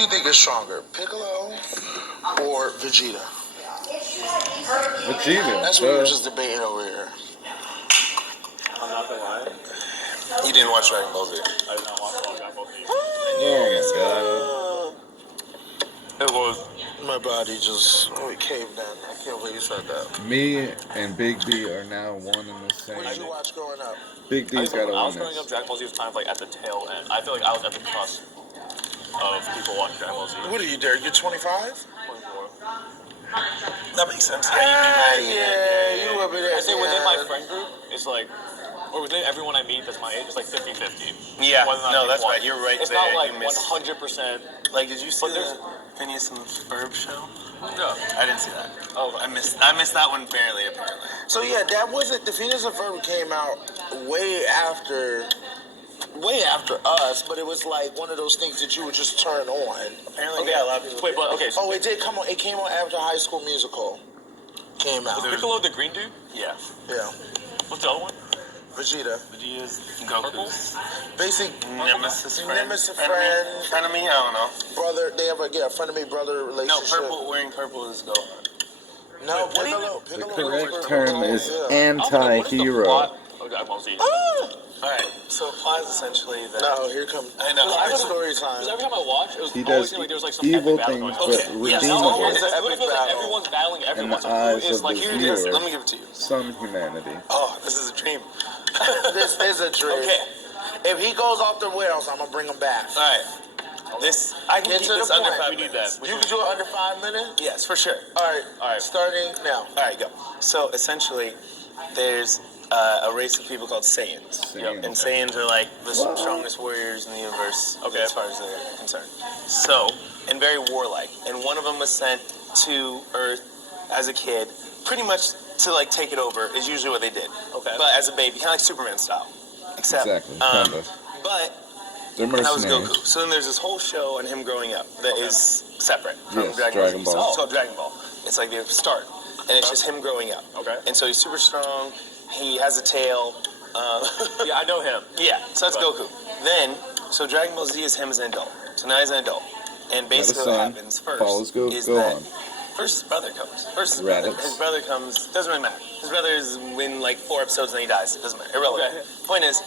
you think is stronger, Piccolo or Vegeta? Vegeta. That's what we were just debating over here. I'm not gonna lie. You didn't watch Dragon Ball Z. I did not watch Dragon Ball Z. Oh my It was. My body just caved in. I can't believe you said that. god. Me and Big D are now one and the same. What did you watch growing up? Big D's got to When I win was growing up, this. Dragon Ball Z was kind of like at the tail end. I feel like I was at the cusp of people watching Dragon Ball Z. What are you, Derek? You're 25? 24. That makes sense. Yeah, you would be there. I say within my friend group, it's like, or within everyone I meet that's my age, it's like 50-50. Yeah, Whether or not no, I that's pick right. one. You're right It's there. not like You missed. 100%. Like, did you see But there's- the Phineas and Ferb show? No. I didn't see that. Oh, I missed that one barely, apparently. So yeah, that wasn't the Phineas and Ferb came out way after us, but it was like one of those things that you would just turn on. Apparently, Okay. yeah, a lot of people. Wait, but okay. So Oh, it did come on. It came on after High School Musical came out. was Piccolo the green dude? Yeah. Yeah, What's the other one? Vegeta, Vegeta's Purple? Goku's basic nemesis friend. Nemesis friend. Frenemy? I don't know. brother. They have a frenemy brother No, relationship. wearing purple is Gohan. No, Wait, what do you Piccolo. The Piccolo correct was term is yeah. I don't know, what is the anti-hero. plot of Dragon Ball Z? Alright, so plot is essentially that. No, here comes. I know. Alright, I story Because time. every time I watch, it was He always does like there was like some evil epic battle things, going on. but Okay, Yeah, yes, no, redeemable. it's Epic feels like battle. everyone's battling In everyone. the So eyes who is of like the here it Here it is. is. viewer. Let me give it to you. Some humanity. Oh, this is a dream. This is a dream. Okay. If he goes off the rails, I'm gonna bring him back. Alright. This, I can Get keep to the this under point. 5 We need minutes. that. You can do it under 5 minutes. Yes, for sure. All right. Alright. Starting now. Alright, go. So, essentially, there's a race of people called Saiyans. Saiyans. And Saiyans are like the strongest warriors in the universe, Okay. as far as they're concerned. So, and very warlike. And one of them was sent to Earth as a kid, pretty much to like take it over, is usually what they did. Okay. But as a baby, kind of like Superman style. Except, Exactly, kinda. but They're that was mercenaries. Goku. So then there's this whole show on him growing up that is separate from Yes, Dragon Dragon Ball. Ball. So it's called Dragon Ball. It's like the start, and it's just him growing up. Okay. And so he's super strong. He has a tail. Yeah, I know him. Yeah. So that's Right. Goku. Then, so Dragon Ball Z is him as an adult. So now he's an adult, and basically what son, happens first follows is go that on. first his brother comes. First his brother. Raditz. His brother comes. Doesn't really matter. His brother is in like 4 episodes and then he dies. It doesn't matter. Irrelevant. Okay. Point is,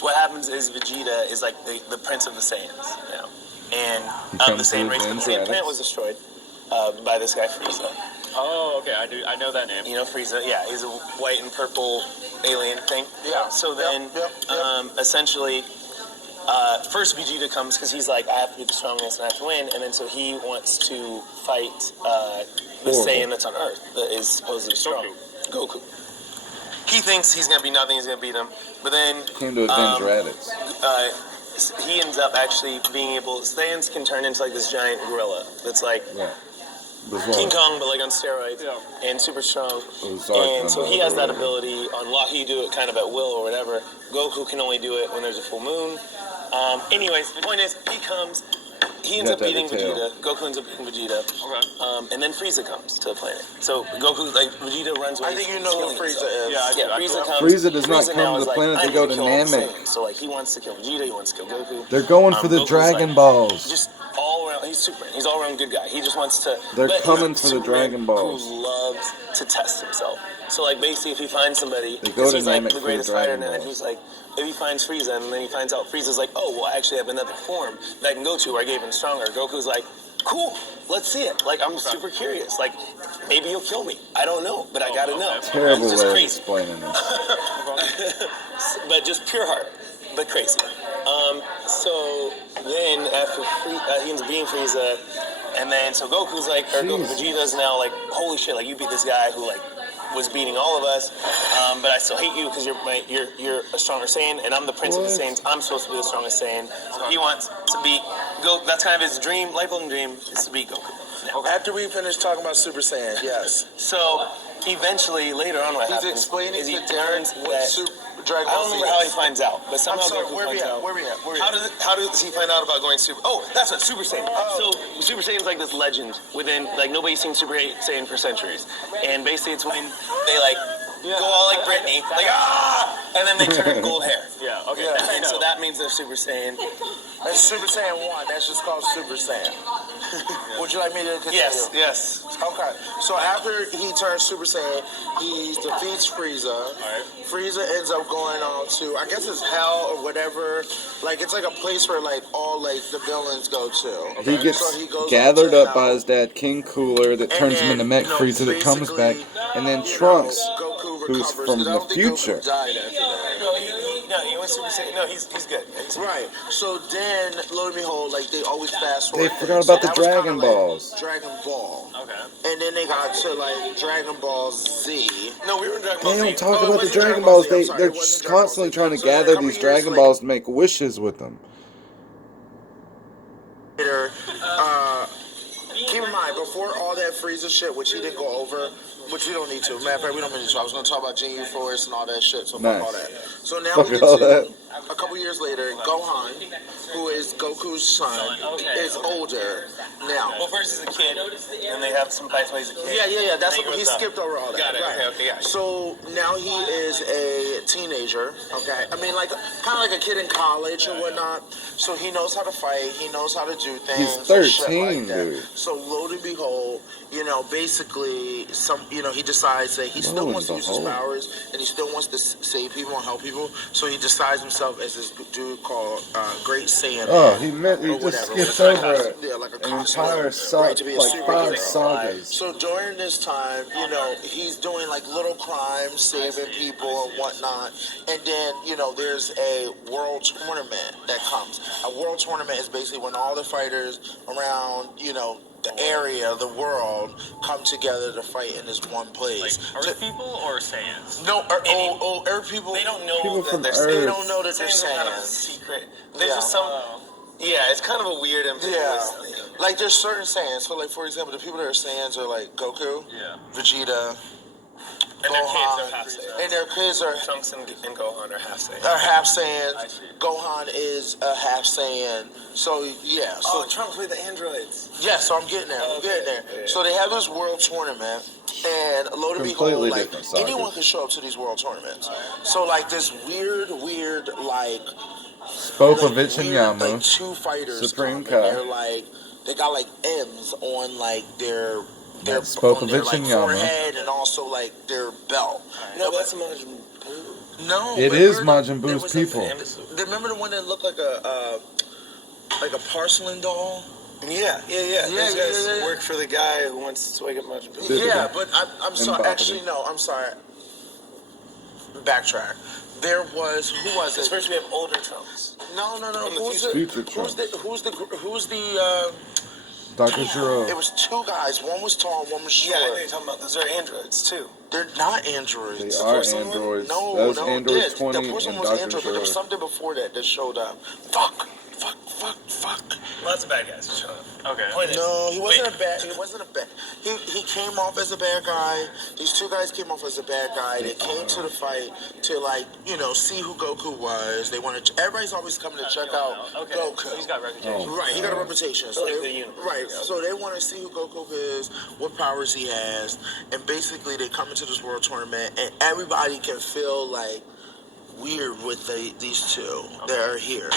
what happens is Vegeta is like the prince of the Saiyans, you know, and He the comes Saiyan with race. The Vin's Saiyan Raditz. planet was destroyed by this guy Frieza. Oh, okay. I know that name. You know Frieza? Yeah, he's a white and purple alien thing. Yeah. So then, Yep. essentially, first Vegeta comes because he's like, I have to be the strongest and I have to win, and then so he wants to fight the Horrible. Saiyan that's on Earth that is supposedly strong, Goku. He thinks he's gonna be nothing. He's gonna beat him, but then Came to avenge Raditz. he ends up actually being able. Saiyans can turn into like this giant gorilla that's like Yeah. King Bizarre. Kong, but like on steroids, Yeah. and super strong. Bizarre And so combo, he has that yeah. ability on lock. He can do it kind of at will or whatever. Goku can only do it when there's a full moon. Anyways, the point is, he ends got up that beating detail. Vegeta. Goku ends up beating Vegeta. Okay. And then Frieza comes to the planet. So Goku, like Vegeta runs away. I think you know who killing Frieza himself. is. Yeah, I Frieza know. comes. Frieza does not come now to is the like, planet, they I'm go gonna to kill all the Namek. Saiyans. So like he wants to kill Vegeta, he wants to kill Goku. They're going for the Goku's Dragon like, Balls. Just all around, he's Superman. He's all around good guy. He just wants to. They're but coming he's for the Superman Dragon Balls. Who loves to test himself. So like basically, if he finds somebody, They go to he's like Namek the for the greatest fighter, Dragon and Balls. he's like, if he finds Frieza, and then he finds out Frieza's like, oh well, actually I have another form that I can go to where I get even stronger. Goku's like, cool, let's see it. Like I'm super curious. Like maybe you'll kill me. I don't know, but I gotta know. Terrible It's just way of crazy. explaining this. But just pure heart, but crazy. So then after he ends up being Frieza, and then so Goku's like, or Jesus. Vegeta's now like, holy shit, like you beat this guy who like was beating all of us, but I still hate you because you're a stronger Saiyan, and I'm the prince of the What? Saiyans. I'm supposed to be the strongest Saiyan. So he wants to beat Goku. That's kind of his dream, lifelong dream, is to beat Goku. Now, After we finish talking about Super Saiyan, yes. so eventually, later on, what He's happens explaining is he to Darren learns what that. Dragon I Ball don't Z remember how he is. finds out, but somehow I'm sorry, Goku where we finds at? out. Where we at? Where we How at? does he find out about going Super? Oh, that's what Super Saiyan. Oh. So Super Saiyan's like this legend within, like nobody's seen Super Saiyan for centuries, and basically it's when they like go all like Britney, like ah, and then they turn gold hair. Yeah. Okay. Yeah. I And so know. that means they're Super Saiyan. That's Super Saiyan 1. That's just called Super Saiyan. Would you like me to continue? Yes. Okay. So after he turns Super Saiyan, he defeats Frieza. Alright. Frieza ends up going on to, I guess it's hell or whatever. Like, it's like a place where, like, all, like, the villains go to. He gets So he goes gathered to up by hell. his dad, King Cooler, that And turns him then, into Mech you know, Frieza that comes back, basically, and then you know, Trunks, Goku who's recovers, from 'cause I the don't think future. Goku died after that. No, he went Super Saiyan. No, he's good. He's good. Right. So then, lo and behold, like they always fast forward. They forgot things. about So the that was kinda Dragonballz. Like Dragon Ball. Okay. And then they got to like Dragon Ball Z. No, we were in Dragon Ball They Z. don't talk Oh, it about the wasn't Dragon Dragon Ball Balls. Z, I'm They sorry, they're it wasn't just Dragon Ball constantly Z. trying to So then a gather couple these years Dragon later- Balls to make wishes with them. Later, keep in mind, before all that Frieza shit, which he didn't go over, which we don't need to. Matter of fact, we don't need to. I was going to talk about Ginyu Force and all that shit, so Nice. fuck all that. So now Fuck we get all to that. a couple years later, Gohan, who is Goku's son, is older now. Well, first he's a kid, and they have some fights when he's a kid. Yeah. That's Then what he grows up. skipped over all that. Got it. Right. Okay, got it. So now he is a teenager. Okay, I mean, like kind of like a kid in college or whatnot. So he knows how to fight. He knows how to do things. He's and shit 13, like that. dude. So lo and behold, basically, he decides that he still Lo wants to and use his behold. powers and he still wants to save people and help people. So he decides himself as this dude called Great Saiyan. Oh, he or just whatever. skipped over Yeah, like a an costume, entire right, to be a like 5 superhero. sagas. So during this time, he's doing like little crimes, saving people and whatnot. And then, there's a world tournament that comes. A world tournament is basically when all the fighters around, the area, the world, come together to fight in this one place. Like Earth people or Saiyans? No, Earth people. They don't know People that from they're Earth. They don't know that they're Saiyans are kind of a Saiyans. secret. There's Yeah. just some. Yeah, it's kind of a weird ambiguous. Yeah. Like there's certain Saiyans. So like for example, the people that are Saiyans are like Goku, Yeah. Vegeta, And their kids are Gohan, half Saiyans. and their kids are Trunks and Gohan are half Saiyans. half I Saiyans. see. Gohan is a half Saiyan. So yeah. So Oh, Trunks with the androids. yeah. So I'm getting there. I'm getting there. Yeah. So they have this world tournament, and lo and Completely behold, like different sagas. anyone can show up to these world tournaments. So like this weird like. Popovich and weird, Yama. like two fighters Supreme come, and Kai. they're like they got like M's on like their That's on their Popovich like and Yama. forehead and also like their belt. No, that's Majin Buu. No, It but is remember Majin there Buu's was people. Remember the one that looked like a porcelain doll? Yeah. Yeah, Those guys yeah. work for the guy who wants to wake up Majin Buu. Bibbidi. Yeah, but I'm sorry. Bibbidi. Actually, no, I'm sorry. Backtrack. There was who was Because it? first we have older Trunks. No. From the Who's future. the Future who's the Dr. Giro. It was two guys. One was tall, one was short. Yeah, I know you're talking about. Those are androids too. They're not androids. They are porcelain one? androids. No, That was no, Android yeah, 20 the person and was Dr. Android, but there was Giro. something before that showed up. Fuck. Lots of bad guys showing up. Okay. Point is, No, he wasn't wait. a bad. He wasn't a bad. He came off as a bad guy. These two guys came off as a bad guy. They came to the fight to see who Goku was. They wanted. Everybody's always coming to check out Okay. Goku. So he's got reputation. Right, he got a reputation. So Like they, the universe. right, so they want to see who Goku is, what powers he has, and basically they come into this world tournament, and everybody can feel like weird with these two that are here.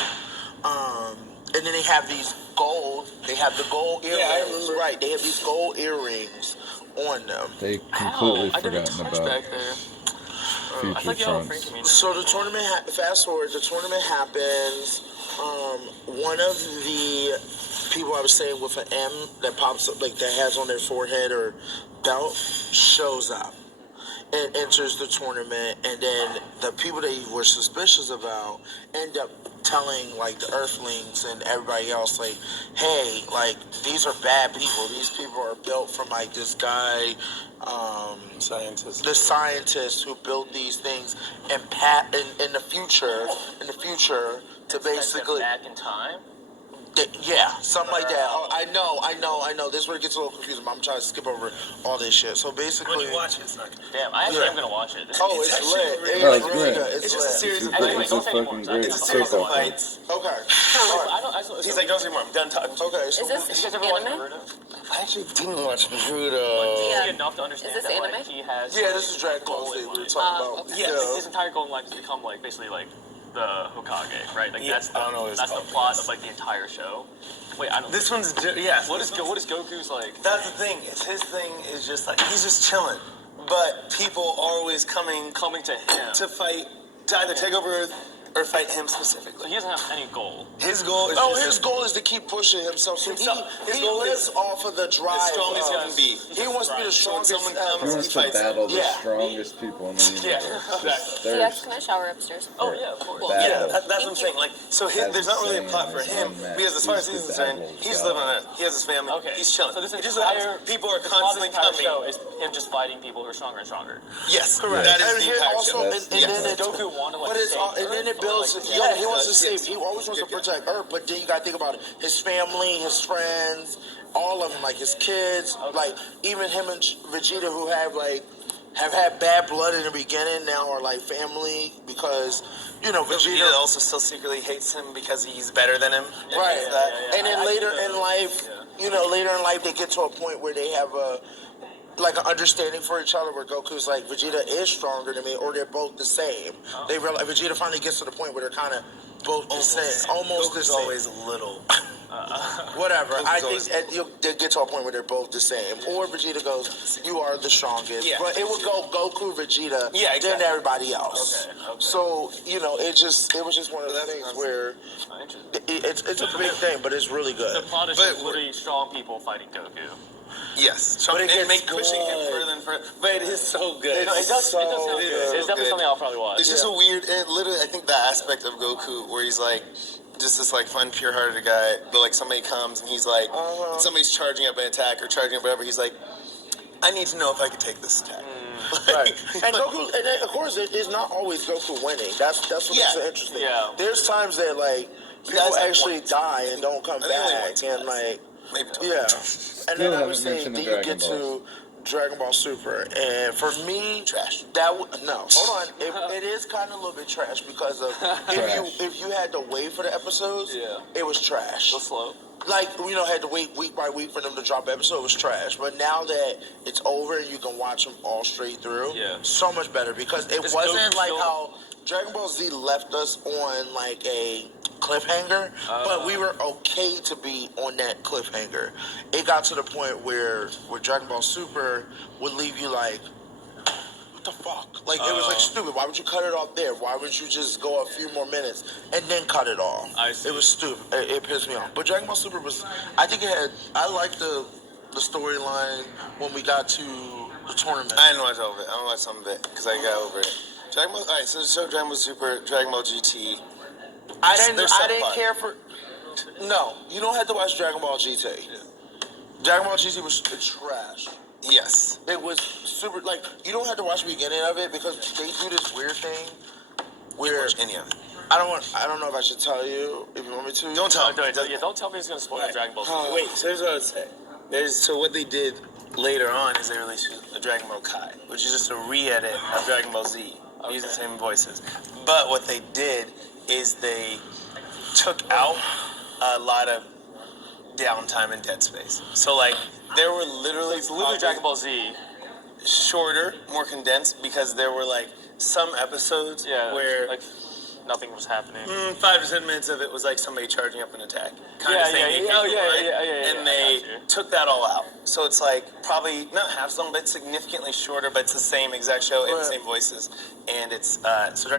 And then they have these gold. They have the gold earrings. Yeah, I remember. Right, they have these gold earrings on them. They completely I didn't forgotten touch about back there. I future thought y'all were Trunks. freaking me. So the tournament, fast forward, the tournament happens. One of the people I was saying with an M that pops up, like that has on their forehead or belt, shows up and enters the tournament. And then the people that you were suspicious about end up telling like the Earthlings and everybody else, like, hey, like these are bad people. These people are built from like this guy. Scientists. The scientists who built these things and in the future to basically back in time. yeah, something like that. Oh, I know. This is where it gets a little confusing, but I'm trying to skip over all this shit. So When basically, you watch it, it's not good. Damn, I actually Yeah. am gonna watch it. oh, It's it's actually lit. really Oh, It's it's really great. good. It's just a series of It's Anyway, a don't say fucking anymore. great It's a soap series of opera. fights. Okay. He's like, don't say more. I'm done talking. Okay. So Is this Did you guys ever watch anime? Naruto? I actually didn't watch Naruto. See Yeah. enough to understand Is this that anime? like he has. Yeah, this is Dragonballz. goal in We were mind. talking about. okay. Yeah. Like, his entire goal in life is to become like basically like the Hokage, right? Like Yeah, that's the, I don't know what it's that's the called, plot yes. of like the entire show. Wait, I don't. This one's yeah. What is Goku's like? That's the thing. Is his thing is just like he's just chilling, but people are always coming Coming to him. to fight, to either take over Earth or fight him So specifically. he doesn't have any goal. His goal is Oh, just his goal is to keep pushing himself. So His he goal lives is off of the drive. as strong as he of- can be. He wants to be the So when strongest. someone He comes, wants to fights them. battle the Yeah. strongest people in the universe. Yeah, Just exactly. Yeah, there's can I shower upstairs? Oh yeah, of course. Well, Battle. yeah, that's what I'm Thank saying. you. Like, so That's there's not really a insane. plot for It's him unmatched. because as far as He's he's the concerned, battle he's god. living on Earth. He has his family. Okay. He's chilling. So this It just entire happens people are the plot of constantly the entire coming. show is him just fighting people who are stronger and stronger. Yes, Correct. That is And the here entire also, show. and, That's- and yeah. then Does it, Goku want to like but it's save and then Earth, it or, builds. like, Yeah, he yes, wants to yes. save. He always wants to Good guy. protect Earth, but then you got to think about it. His family, his friends, all of them, like his kids, like even him and Vegeta, who have had bad blood in the beginning, now are like family because Vegeta Vegeta. also still secretly hates him because he's better than him. And Right. things like that. Yeah. And then I later see in that. life, later in life, they get to a point where they have an understanding for each other, where Goku's like, Vegeta is stronger than me, or they're both the same. They realize Vegeta finally gets to the point where they're kind of both the same, almost the Goku's same. always a little. Whatever. I Goku's think they'll get to a point where they're both the same, or Vegeta goes, "You are the strongest." Yeah. But it would go Goku, Vegeta, Yeah, exactly. then everybody else. Okay. So it was just one of the That's things awesome. where Interesting. it's a big thing, but it's really The good. plot is But just literally strong people fighting Goku. Yes, But it and gets pushing him good. further and further. But it is so good. No, it does so sound good. good. It's definitely Good. something I'll probably watch. It's just a weird, literally, I think the aspect of Goku where he's like, just this like fun, pure-hearted guy, but like somebody comes and he's like, somebody's charging up an attack or charging up whatever, he's like, I need to know if I could take this attack. Right. And Goku, and then, of course, it is not always Goku winning. That's what makes Yeah. it interesting. Yeah. There's times that people guys have actually points. die and don't come I think only back, once, and yes. Maybe two. yeah. And then I haven't would say, mentioned then the you get Dragonballz. to Dragon Ball Super, and for me, Trash. no, hold on, it is kind of a little bit trash because of if you had to wait for the episodes, Yeah. it was trash. So slow. Like had to wait week by week for them to drop an episode, it was trash. But now that it's over and you can watch them all straight through, Yeah. so much better because it Is wasn't Goku like still- how Dragon Ball Z left us on like a cliffhanger, but we were okay to be on that cliffhanger. It got to the point where Dragon Ball Super would leave you like, what the fuck? Like it was like stupid. Why would you cut it off there? Why wouldn't you just go a few more minutes and then cut it off? I see. It was stupid. It pissed me off. But Dragon Ball Super was, I think I liked the storyline when we got to the tournament. I didn't watch all of it. I only watched some of it because I got over it. Dragon Ball, alright, so the show Dragon Ball Super, Dragon Ball GT. I They're didn't subpar. care for. No, you don't have to watch Dragon Ball GT. Dragon Ball GT was trash. Yes. It was super. Like you don't have to watch the beginning of it because they do this weird thing where Watch any of it. I don't know if I should tell you if you want me to. Don't tell me. Don't tell me it's gonna spoil Dragon Ball. Wait, so here's what I would say. So what they did later on is they released a Dragon Ball Kai, which is just a re-edit of Dragon Ball Z, using the same voices. But what they did is they took out a lot of downtime and dead space. So like there were literally It's literally Dragon Ball Z. shorter, more condensed because there were like some episodes Yeah. where like nothing was happening. 5 to 10 minutes of it was like somebody charging up an attack. Kind Yeah, of thing. yeah, they yeah. came Oh, from, yeah, right? yeah, yeah, And I they got you. took that all out. So it's like probably not half as long, but significantly shorter, but it's the same exact show and the same voices. And it's so